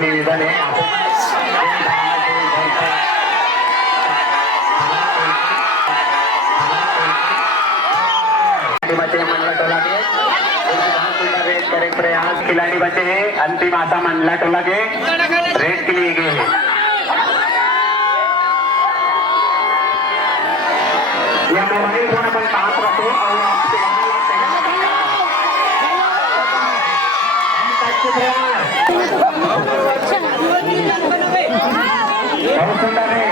निवेदन है बच्चे मंडला टोला के रेड करे प्रयास खिलाड़ी बच्चे हैं अंतिम आशा मंडला टोला के रेड के लिए गए हैं। यह मोबाइल फोन अपन पास रखो और आपके बहुत सुंदर है।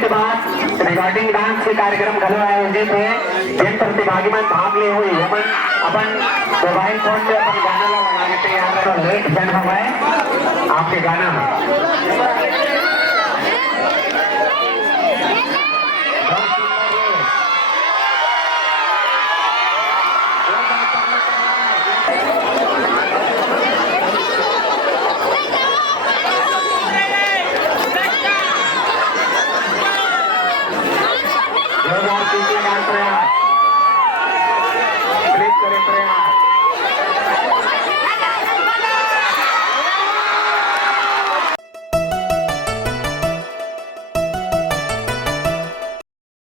रिकॉर्डिंग डांस के कार्यक्रम घलो आयोजित है जिन प्रतिभागी में भाग ले हुई अपन मोबाइल फोन पे अपन गाना लगा के तैयार करो लेट जन हमारे आपके गाना